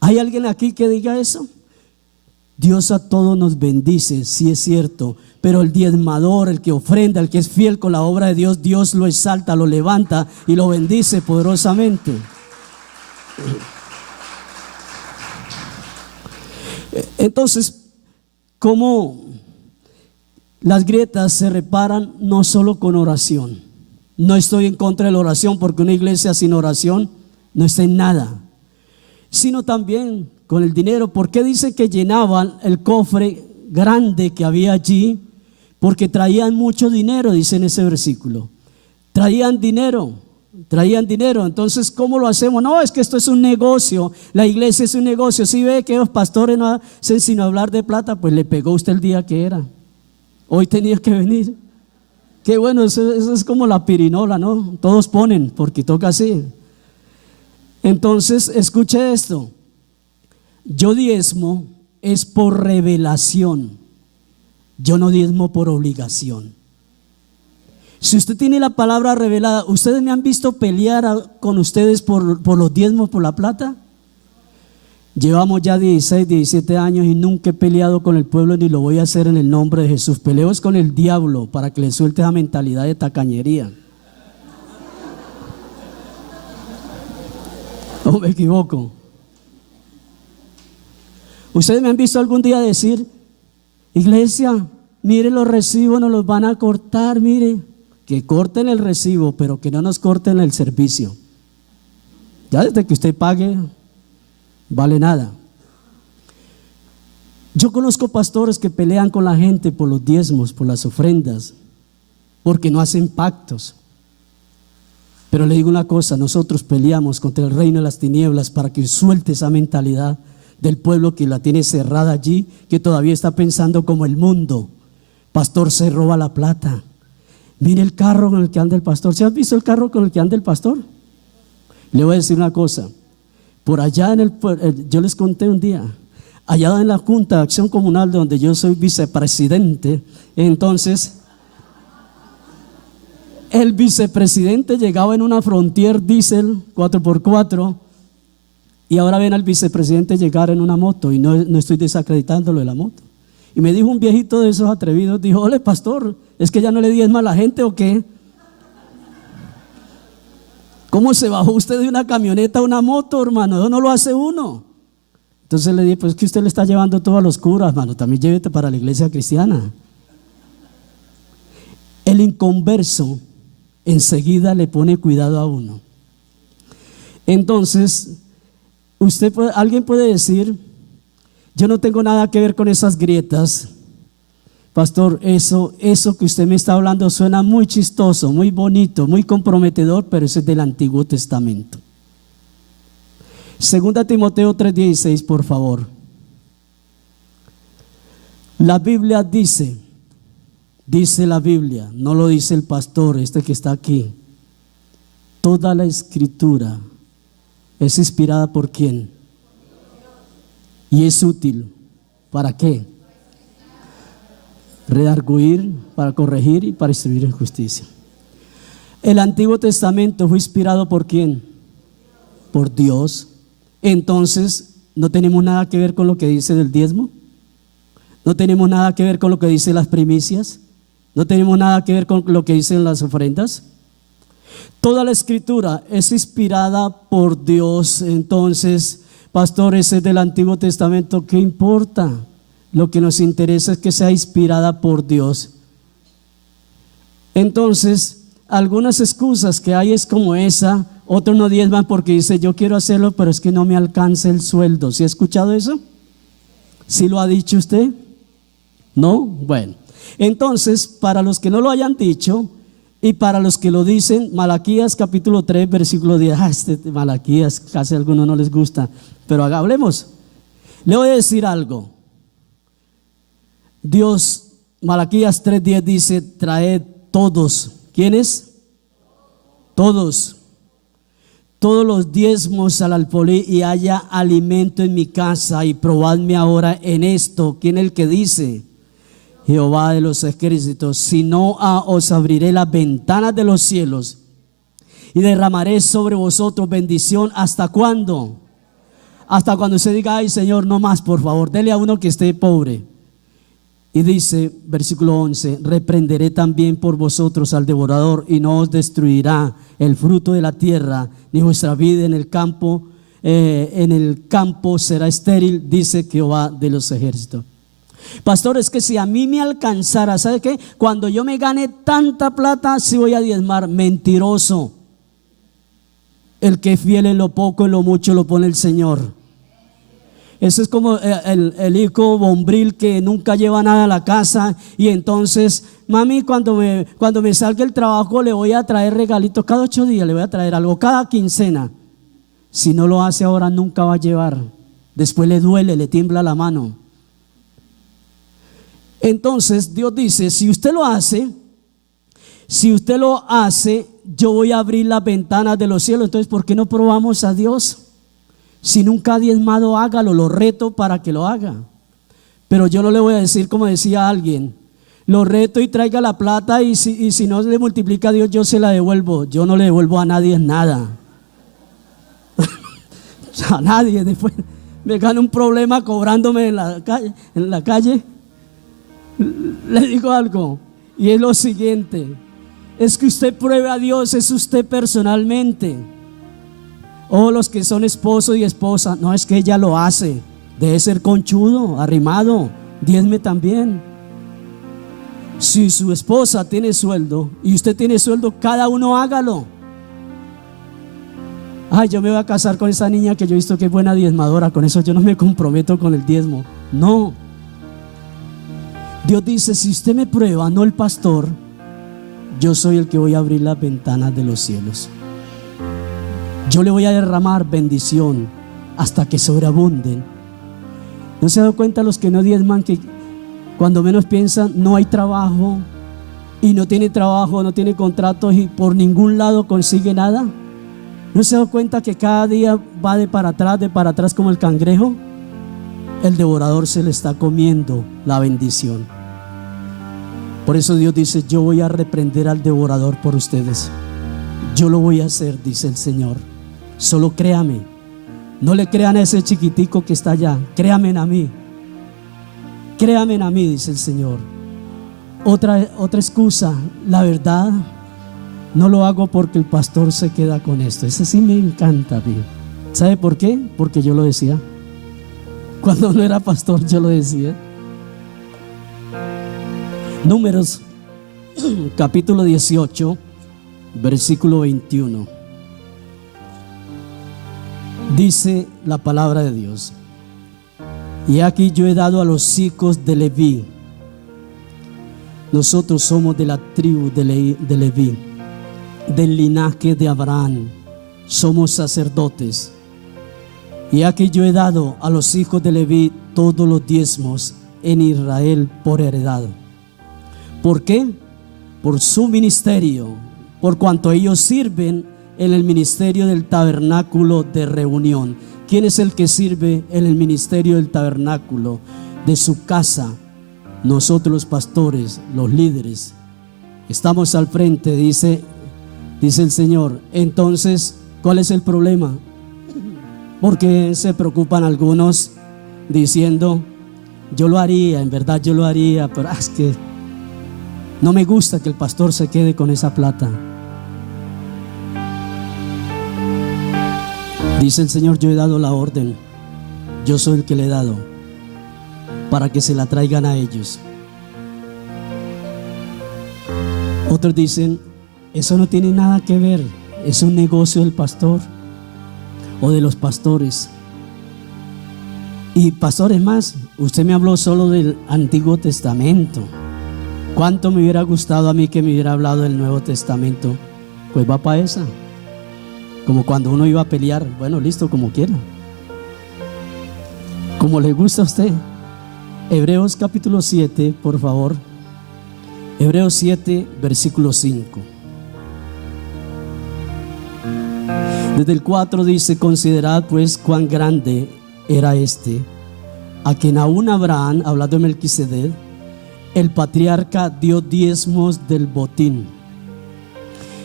¿Hay alguien aquí que diga eso? Dios a todos nos bendice, sí es cierto, pero el diezmador, el que ofrenda, el que es fiel con la obra de Dios, Dios lo exalta, lo levanta y lo bendice poderosamente. Entonces, ¿cómo las grietas se reparan? No solo con oración. No estoy en contra de la oración, porque una iglesia sin oración no está en nada, sino también con el dinero. ¿Por qué dice que llenaban el cofre grande que había allí? Porque traían mucho dinero, dice en ese versículo. Traían dinero. Entonces, ¿cómo lo hacemos? No, es que esto es un negocio, la iglesia es un negocio. Si ve que los pastores no hacen sino hablar de plata, pues le pegó usted el día que era. Hoy tenía que venir. Qué bueno, eso es como la pirinola, ¿no? Todos ponen porque toca así. Entonces, escuche esto. Yo diezmo es por revelación. Yo no diezmo por obligación. Si usted tiene la palabra revelada, ¿ustedes me han visto pelear con ustedes por los diezmos, por la plata? Llevamos ya 16, 17 años y nunca he peleado con el pueblo ni lo voy a hacer en el nombre de Jesús. Peleo es con el diablo para que le suelte esa mentalidad de tacañería. ¿O me equivoco? ¿Ustedes me han visto algún día decir, iglesia, mire los recibos, nos los van a cortar, mire? Que corten el recibo, pero que no nos corten el servicio. Ya desde que usted pague, vale nada. Yo conozco pastores que pelean con la gente por los diezmos, por las ofrendas, porque no hacen pactos. Pero le digo una cosa, nosotros peleamos contra el reino de las tinieblas para que suelte esa mentalidad del pueblo que la tiene cerrada allí, que todavía está pensando como el mundo. Pastor, se roba la plata. Mire el carro con el que anda el pastor. ¿Se has visto el carro con el que anda el pastor? Le voy a decir una cosa. Por allá yo les conté un día, allá en la Junta de Acción Comunal donde yo soy vicepresidente, entonces el vicepresidente llegaba en una Frontier Diesel 4x4 y ahora ven al vicepresidente llegar en una moto, y no estoy desacreditándolo de la moto. Y me dijo un viejito de esos atrevidos, dijo, ole pastor, ¿es que ya no le diezma a la gente o qué? ¿Cómo se bajó usted de una camioneta a una moto, hermano? Eso no lo hace uno. Entonces le dije, pues es que usted le está llevando todo a los curas, hermano, también llévete para la iglesia cristiana. El inconverso enseguida le pone cuidado a uno. Entonces, alguien puede decir, yo no tengo nada que ver con esas grietas. Pastor, eso que usted me está hablando suena muy chistoso, muy bonito, muy comprometedor, pero eso es del Antiguo Testamento. 2 Timoteo 3:16, por favor. La Biblia dice la Biblia, no lo dice el pastor, este que está aquí. Toda la escritura es inspirada por ¿quién? Y es útil. ¿Para qué? Redarguir, para corregir y para instruir en justicia. El Antiguo Testamento fue inspirado ¿por quién? Por Dios. Entonces, ¿no tenemos nada que ver con lo que dice del diezmo? ¿No tenemos nada que ver con lo que dice las primicias? ¿No tenemos nada que ver con lo que dicen las ofrendas? Toda la escritura es inspirada por Dios. Entonces, pastores, es del Antiguo Testamento, ¿qué importa? Lo que nos interesa es que sea inspirada por Dios. Entonces, algunas excusas que hay es como esa, Otros no diezman porque dice, yo quiero hacerlo, pero es que no me alcanza el sueldo. ¿Sí ha escuchado eso? ¿Sí lo ha dicho usted? ¿No? Bueno, entonces, para los que no lo hayan dicho y para los que lo dicen, Malaquías capítulo 3, versículo 10. Malaquías casi a algunos no les gusta, pero hablemos. Le voy a decir algo. Dios, Malaquías 3:10 dice, traed todos. ¿Quiénes? Todos los diezmos al alfolí y haya alimento en mi casa, y probadme ahora en esto. ¿Quién es el que dice? Jehová de los ejércitos. Si no, os abriré las ventanas de los cielos y derramaré sobre vosotros bendición. ¿Hasta cuándo? Hasta cuando usted diga, ay Señor, no más, por favor, dele a uno que esté pobre. Y dice, versículo 11, reprenderé también por vosotros al devorador, y no os destruirá el fruto de la tierra, ni vuestra vida en el campo será estéril, dice Jehová de los ejércitos. Pastor, es que si a mí me alcanzara, ¿sabe qué? Cuando yo me gane tanta plata, sí voy a diezmar. Mentiroso. El que es fiel en lo poco, en lo mucho lo pone el Señor. Eso es como el hijo bombril que nunca lleva nada a la casa, y entonces, mami, cuando me salga el trabajo le voy a traer regalitos cada 8 días, le voy a traer algo cada quincena. Si no lo hace ahora, nunca va a llevar. Después le duele, le tiembla la mano. Entonces Dios dice, si usted lo hace, yo voy a abrir las ventanas de los cielos. Entonces, ¿por qué no probamos a Dios? Si nunca ha diezmado, hágalo, lo reto para que lo haga. Pero yo no le voy a decir como decía alguien, lo reto y traiga la plata, y si no le multiplica a Dios, yo se la devuelvo. Yo no le devuelvo a nadie nada. A nadie. Después me gana un problema cobrándome en la calle. Le digo algo, y es lo siguiente: es que usted pruebe a Dios, es usted personalmente. O los que son esposo y esposa, no, es que ella lo hace, debe ser conchudo, arrimado, diezme también. Si su esposa tiene sueldo y usted tiene sueldo, cada uno hágalo. Ay, yo me voy a casar con esa niña que yo he visto que es buena diezmadora, con eso yo no me comprometo con el diezmo. No. Dios dice, si usted me prueba, no el pastor, yo soy el que voy a abrir las ventanas de los cielos. Yo le voy a derramar bendición hasta que sobreabunden. ¿No se ha dado cuenta los que no diezman que cuando menos piensan no hay trabajo, y no tiene trabajo, no tiene contratos, y por ningún lado consigue nada? ¿No se ha dado cuenta que cada día va de para atrás como el cangrejo? El devorador se le está comiendo la bendición. Por eso Dios dice, yo voy a reprender al devorador por ustedes. Yo lo voy a hacer, dice el Señor. Solo créame. No le crean a ese chiquitico que está allá. Créame a mí. Créame a mí, dice el Señor. Otra excusa, la verdad, no lo hago porque el pastor se queda con esto. Ese sí me encanta a mí. ¿Sabe por qué? Porque yo lo decía. Cuando no era pastor yo lo decía. Números capítulo 18, versículo 21. Dice la palabra de Dios: y aquí yo he dado a los hijos de Leví. Nosotros somos de la tribu de Leví, del linaje de Abraham, somos sacerdotes. Y aquí yo he dado a los hijos de Leví todos los diezmos en Israel por heredad. ¿Por qué? Por su ministerio, por cuanto ellos sirven en el ministerio del tabernáculo de reunión. ¿Quién es el que sirve en el ministerio del tabernáculo de su casa? Nosotros, los pastores, los líderes, estamos al frente, dice el Señor. Entonces, ¿cuál es el problema? Porque se preocupan algunos diciendo, yo lo haría, en verdad yo lo haría, pero es que no me gusta que el pastor se quede con esa plata. Dice el Señor, yo he dado la orden, yo soy el que le he dado, para que se la traigan a ellos. Otros dicen, eso no tiene nada que ver, es un negocio del pastor o de los pastores. Y pastores más, usted me habló solo del Antiguo Testamento. ¿Cuánto me hubiera gustado a mí que me hubiera hablado del Nuevo Testamento? Pues va para esa. Como cuando uno iba a pelear, bueno, listo, como quiera, como le gusta a usted. Hebreos capítulo 7, por favor. Hebreos 7, versículo 5. Desde el 4 dice: considerad pues cuán grande era a quien aún Abraham, hablando de Melquisedec, el patriarca, dio diezmos del botín.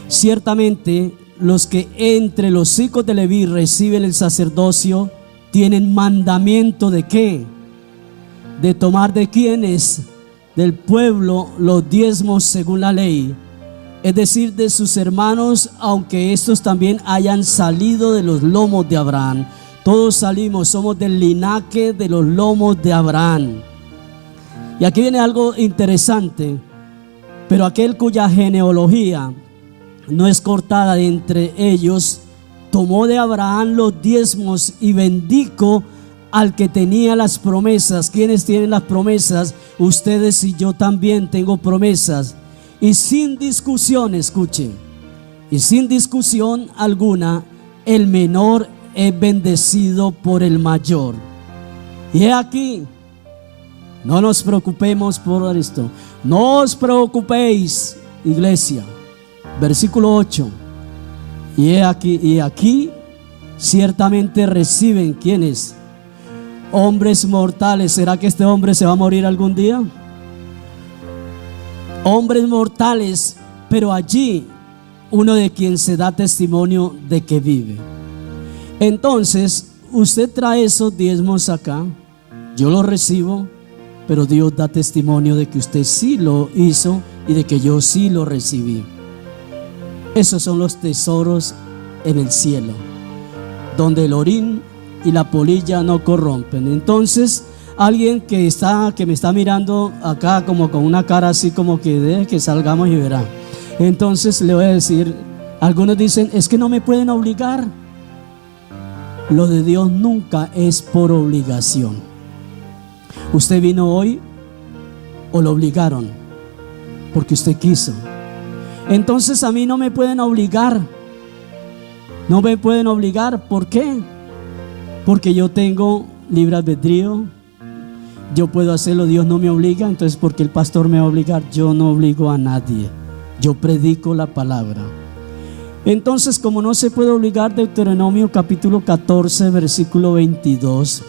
Ciertamente los que entre los hijos de Leví reciben el sacerdocio tienen mandamiento ¿de qué? De tomar de quienes, del pueblo, los diezmos según la ley, es decir, de sus hermanos, aunque estos también hayan salido de los lomos de Abraham. Todos salimos, somos del linaje de los lomos de Abraham. Y aquí viene algo interesante. Pero aquel cuya genealogía no es cortada de entre ellos, tomó de Abraham los diezmos y bendijo al que tenía las promesas. ¿Quiénes tienen las promesas? Ustedes y yo también tengo promesas. Y sin discusión, escuchen, y sin discusión alguna, el menor es bendecido por el mayor. Y he aquí, no nos preocupemos por esto. No os preocupéis, iglesia. Versículo 8. Y aquí ciertamente reciben, ¿quiénes? Hombres mortales. ¿Será que este hombre se va a morir algún día? Hombres mortales, pero allí uno de quien se da testimonio de que vive. Entonces usted trae esos diezmos acá, yo los recibo, pero Dios da testimonio de que usted sí lo hizo y de que yo sí lo recibí. Esos son los tesoros en el cielo, donde el orín y la polilla no corrompen. Entonces alguien que me está mirando acá como con una cara así como que deje que salgamos y verá. Entonces le voy a decir, algunos dicen, es que no me pueden obligar. Lo de Dios nunca es por obligación. Usted vino hoy o lo obligaron porque usted quiso. Entonces a mí no me pueden obligar. No me pueden obligar. ¿Por qué? Porque yo tengo libre albedrío. Yo puedo hacerlo, Dios no me obliga. Entonces, ¿por qué el pastor me va a obligar? Yo no obligo a nadie. Yo predico la palabra. Entonces, como no se puede obligar, Deuteronomio capítulo 14, versículo 22.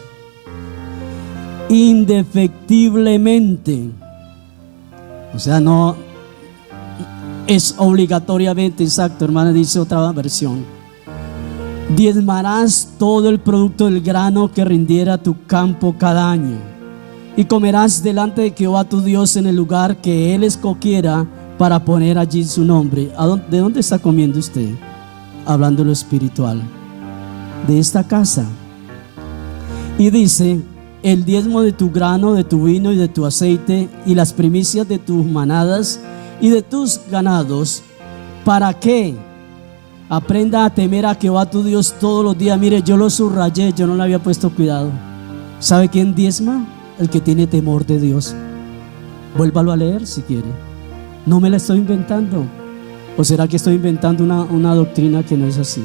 Indefectiblemente, o sea, no es obligatoriamente, exacto, hermana, dice otra versión. Diezmarás todo el producto del grano que rindiera tu campo cada año, y comerás delante de Jehová tu Dios en el lugar que Él escogiera para poner allí su nombre. ¿De dónde está comiendo usted? Hablando de lo espiritual, de esta casa. Y dice: el diezmo de tu grano, de tu vino y de tu aceite, y las primicias de tus manadas y de tus ganados, ¿para qué? Aprenda a temer a Jehová tu Dios todos los días. Mire, yo lo subrayé, yo no le había puesto cuidado. ¿Sabe quién diezma? El que tiene temor de Dios. Vuélvalo a leer si quiere. No me la estoy inventando. ¿O será que estoy inventando una doctrina que no es así?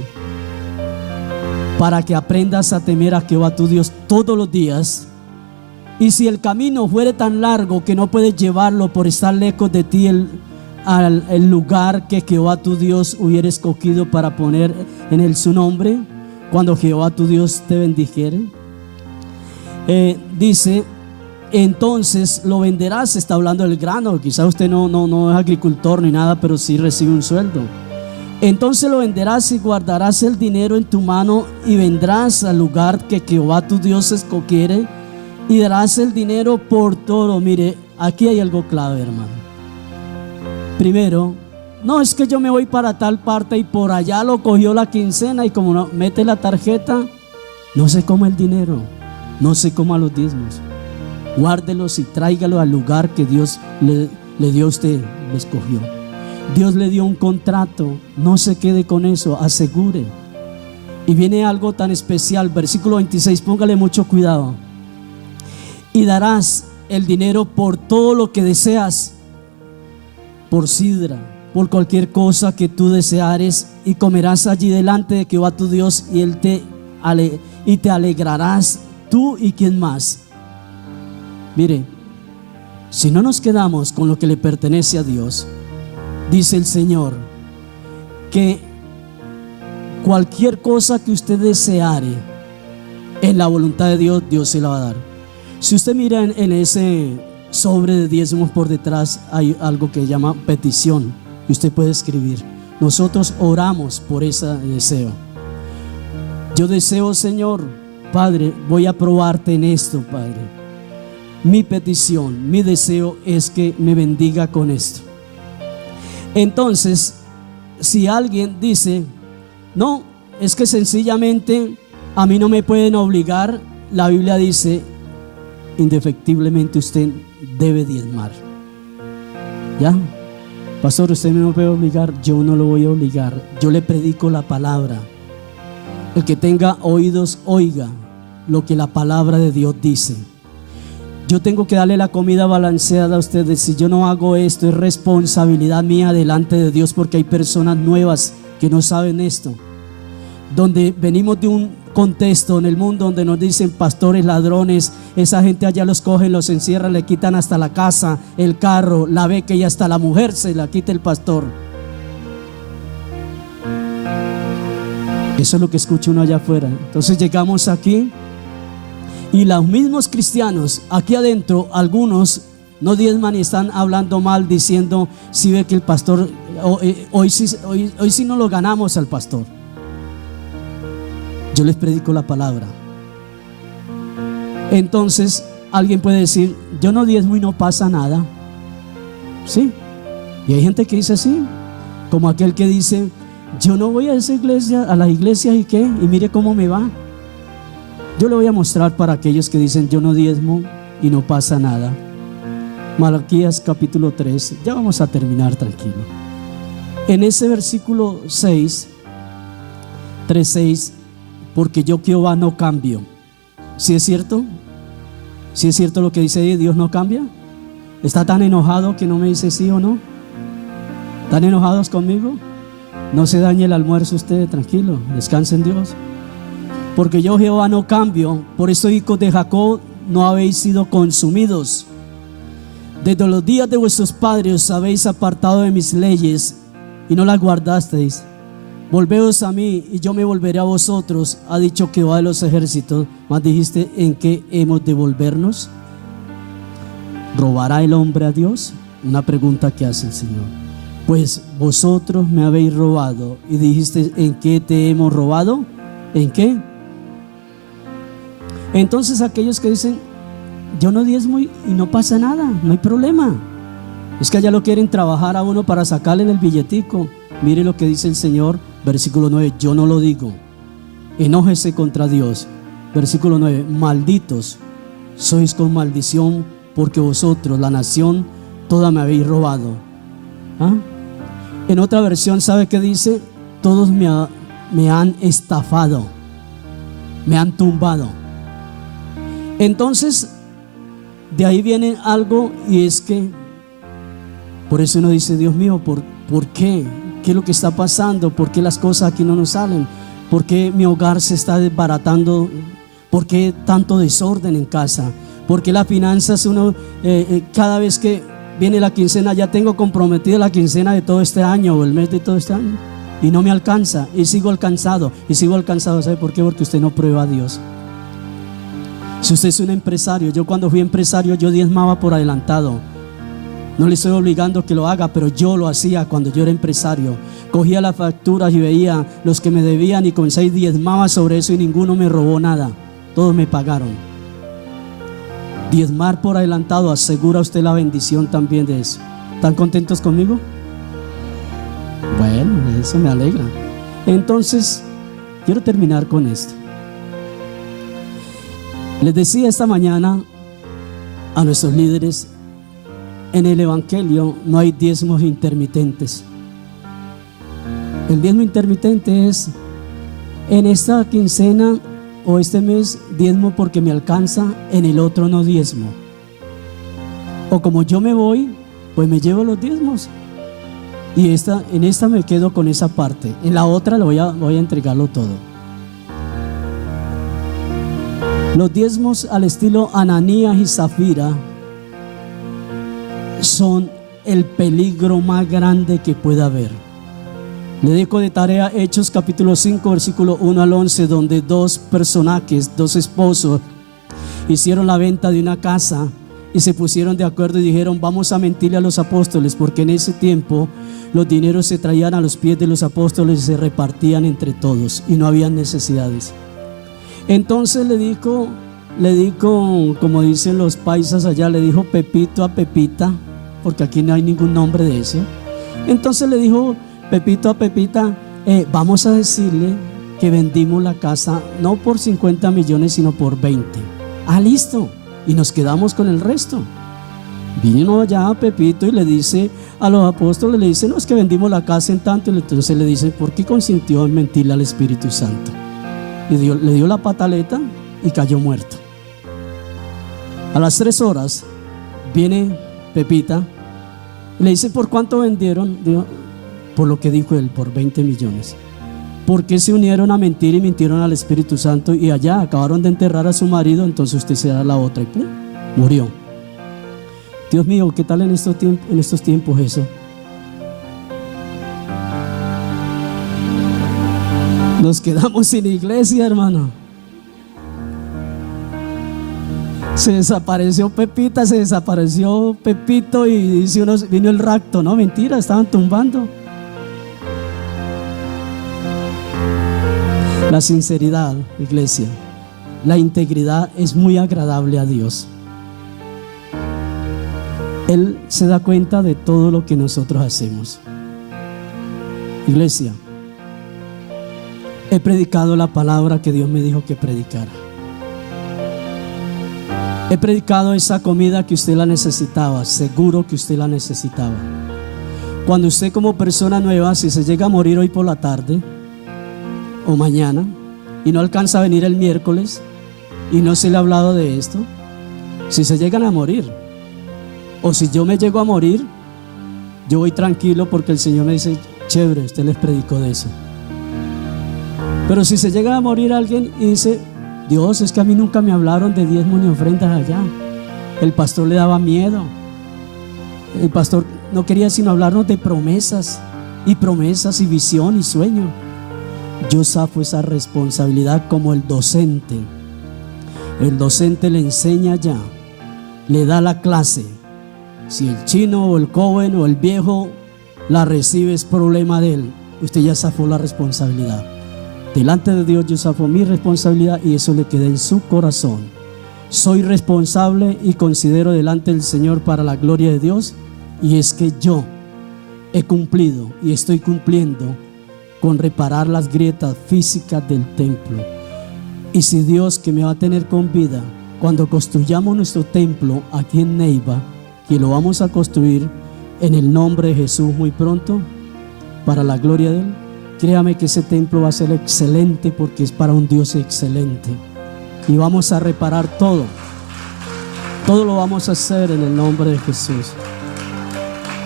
Para que aprendas a temer a Jehová tu Dios todos los días. Y si el camino fuere tan largo que no puedes llevarlo por estar lejos de ti, el lugar que Jehová tu Dios hubiera escogido para poner en él su nombre, cuando Jehová tu Dios te bendijere, dice: entonces lo venderás. Está hablando del grano. Quizá usted no es agricultor ni nada, pero sí recibe un sueldo. Entonces lo venderás y guardarás el dinero en tu mano, y vendrás al lugar que Jehová tu Dios escogiere, y darás el dinero por todo. Mire, aquí hay algo clave, hermano. Primero, no es que yo me voy para tal parte y por allá lo cogió la quincena, y como no mete la tarjeta, no se coma el dinero, no se coma los diezmos. Guárdelos y tráigalos al lugar que Dios le dio a usted, lo escogió. Dios le dio un contrato, no se quede con eso, asegure. Y viene algo tan especial, versículo 26, póngale mucho cuidado. Y darás el dinero por todo lo que deseas, por sidra, por cualquier cosa que tú deseares, y comerás allí delante de Jehová tu Dios, y te alegrarás tú y quién más. Mire, si no nos quedamos con lo que le pertenece a Dios, dice el Señor que cualquier cosa que usted deseare en la voluntad de Dios, Dios se la va a dar. Si usted mira en ese sobre de diezmos, por detrás hay algo que llama petición, y usted puede escribir. Nosotros oramos por ese deseo. Yo deseo, Señor, Padre, voy a probarte en esto, Padre. Mi petición, mi deseo es que me bendiga con esto. Entonces, si alguien dice, no, es que sencillamente a mí no me pueden obligar, la Biblia dice, indefectiblemente usted debe diezmar. ¿Ya? Pastor, usted me puede obligar, yo no lo voy a obligar, yo le predico la palabra. El que tenga oídos, oiga lo que la palabra de Dios dice. Yo tengo que darle la comida balanceada a ustedes. Si yo no hago esto, es responsabilidad mía delante de Dios, porque hay personas nuevas que no saben esto. Donde venimos de un contexto en el mundo donde nos dicen pastores ladrones, esa gente allá los cogen, los encierran, le quitan hasta la casa, el carro, la beca, y hasta la mujer se la quita el pastor. Eso es lo que escucha uno allá afuera. Entonces llegamos aquí y los mismos cristianos aquí adentro, algunos no diezman y están hablando mal, diciendo, si ve que el pastor hoy sí no lo ganamos al pastor. Yo les predico la palabra. Entonces alguien puede decir, yo no diezmo y no pasa nada. Sí. Y hay gente que dice así, como aquel que dice, yo no voy a esa iglesia, a las iglesias, y qué, y mire cómo me va. Yo le voy a mostrar para aquellos que dicen, yo no diezmo y no pasa nada. Malaquías capítulo 3, ya vamos a terminar, tranquilo. En ese versículo 6, 3:6, porque yo Jehová no cambio. ¿Sí es cierto? ¿Sí es cierto lo que dice ahí? ¿Dios no cambia? ¿Está tan enojado que no me dice sí o no? ¿Están enojados conmigo? No se dañe el almuerzo usted, tranquilo, descanse en Dios. Porque yo Jehová no cambio, por eso hijos de Jacob no habéis sido consumidos. Desde los días de vuestros padres os habéis apartado de mis leyes y no las guardasteis. Volveos a mí y yo me volveré a vosotros, ha dicho Jehová de los ejércitos. Mas dijiste, ¿en qué hemos de volvernos? ¿Robará el hombre a Dios? Una pregunta que hace el Señor. Pues vosotros me habéis robado. Y dijiste, ¿en qué te hemos robado? ¿En qué? Entonces aquellos que dicen, yo no diezmo y no pasa nada, no hay problema, es que allá lo quieren trabajar a uno para sacarle el billetico. Mire lo que dice el Señor, versículo 9, yo no lo digo, enójese contra Dios. Versículo 9, malditos sois con maldición, porque vosotros, la nación, toda me habéis robado. ¿Ah? En otra versión, ¿sabe qué dice? Todos me han estafado, me han tumbado. Entonces, de ahí viene algo, y es que por eso uno dice, Dios mío, ¿por qué? ¿Qué es lo que está pasando? ¿Por qué las cosas aquí no nos salen? ¿Por qué mi hogar se está desbaratando? ¿Por qué tanto desorden en casa? ¿Por qué las finanzas uno cada vez que viene la quincena, ya tengo comprometida la quincena de todo este año o el mes de todo este año, y no me alcanza, y sigo alcanzado? ¿Sabe por qué? Porque usted no prueba a Dios. Si usted es un empresario, yo cuando fui empresario yo diezmaba por adelantado. No le estoy obligando que lo haga, pero yo lo hacía cuando yo era empresario. Cogía las facturas y veía los que me debían y comencé y diezmaba sobre eso, y ninguno me robó nada, todos me pagaron. Diezmar por adelantado asegura a usted la bendición también de eso. ¿Están contentos conmigo? Bueno, eso me alegra. Entonces, quiero terminar con esto. Les decía esta mañana a nuestros líderes, en el Evangelio no hay diezmos intermitentes. El diezmo intermitente es: en esta quincena o este mes diezmo porque me alcanza, en el otro no diezmo. O como yo me voy, pues me llevo los diezmos. Y en esta me quedo con esa parte. En la otra voy a entregarlo todo. Los diezmos al estilo Ananías y Zafira son el peligro más grande que pueda haber. Le dejo de tarea Hechos capítulo 5 versículo 1 al 11, donde dos personajes, dos esposos, hicieron la venta de una casa y se pusieron de acuerdo y dijeron: vamos a mentirle a los apóstoles, porque en ese tiempo los dineros se traían a los pies de los apóstoles y se repartían entre todos y no había necesidades. Entonces le dijo, como dicen los paisas allá, le dijo Pepito a Pepita, porque aquí no hay ningún nombre de eso. Entonces le dijo Pepito a Pepita: vamos a decirle que vendimos la casa no por 50 millones sino por 20. Ah, listo, y nos quedamos con el resto. Vino allá Pepito y le dice a los apóstoles, le dice: no, es que vendimos la casa en tanto. Y entonces le dice: ¿por qué consintió en mentirle al Espíritu Santo? Y le dio la pataleta y cayó muerto. A las 3 horas viene Pepita y le dice: ¿por cuánto vendieron? Dijo: por lo que dijo él, por 20 millones. ¿Por qué se unieron a mentir y mintieron al Espíritu Santo? Y allá acabaron de enterrar a su marido, entonces usted será la otra. Y ¡pum!, murió. Dios mío, ¿qué tal en estos tiempos eso? Nos quedamos sin iglesia, hermano. Se desapareció Pepita, se desapareció Pepito, y dice uno: vino el rapto. No, mentira, estaban tumbando. La sinceridad, iglesia, la integridad es muy agradable a Dios. Él se da cuenta de todo lo que nosotros hacemos. Iglesia, he predicado la palabra que Dios me dijo que predicara. He predicado esa comida que usted la necesitaba, seguro que usted la necesitaba. Cuando usted, como persona nueva, si se llega a morir hoy por la tarde o mañana y no alcanza a venir el miércoles y no se le ha hablado de esto, si se llegan a morir, o si yo me llego a morir, yo voy tranquilo porque el Señor me dice: chévere, usted les predicó de eso. Pero si se llega a morir alguien y dice: Dios, es que a mí nunca me hablaron de diezmos ni ofrendas allá, el pastor le daba miedo, el pastor no quería sino hablarnos de promesas y visión y sueño. Yo zafo esa responsabilidad como el docente. El docente le enseña ya, le da la clase. Si el chino o el joven o el viejo la recibe, es problema de él. Usted ya zafó la responsabilidad. Delante de Dios yo zafo mi responsabilidad y eso le queda en su corazón. Soy responsable y considero delante del Señor para la gloria de Dios, y es que yo he cumplido y estoy cumpliendo con reparar las grietas físicas del templo. Y si Dios, que me va a tener con vida, cuando construyamos nuestro templo aquí en Neiva, que lo vamos a construir en el nombre de Jesús muy pronto, para la gloria de Él, créame que ese templo va a ser excelente, porque es para un Dios excelente. Y vamos a reparar todo lo vamos a hacer en el nombre de Jesús.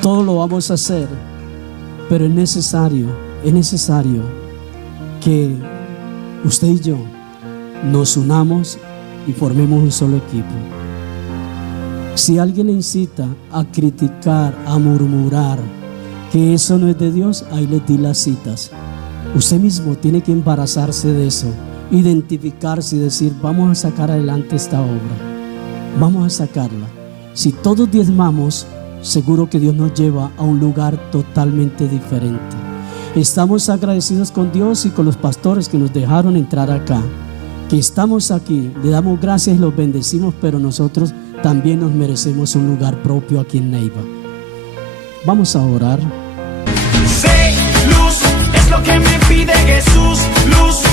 Todo lo vamos a hacer, pero es necesario que usted y yo nos unamos y formemos un solo equipo. Si alguien le incita a criticar, a murmurar que eso no es de Dios, ahí les di las citas. Usted mismo tiene que embarazarse de eso, identificarse y decir: vamos a sacar adelante esta obra, vamos a sacarla. Si todos diezmamos, seguro que Dios nos lleva a un lugar totalmente diferente. Estamos agradecidos con Dios y con los pastores que nos dejaron entrar acá, que estamos aquí, le damos gracias y los bendecimos, pero nosotros también nos merecemos un lugar propio aquí en Neiva. Vamos a orar. Sé luz, es lo que me pide Jesús, luz.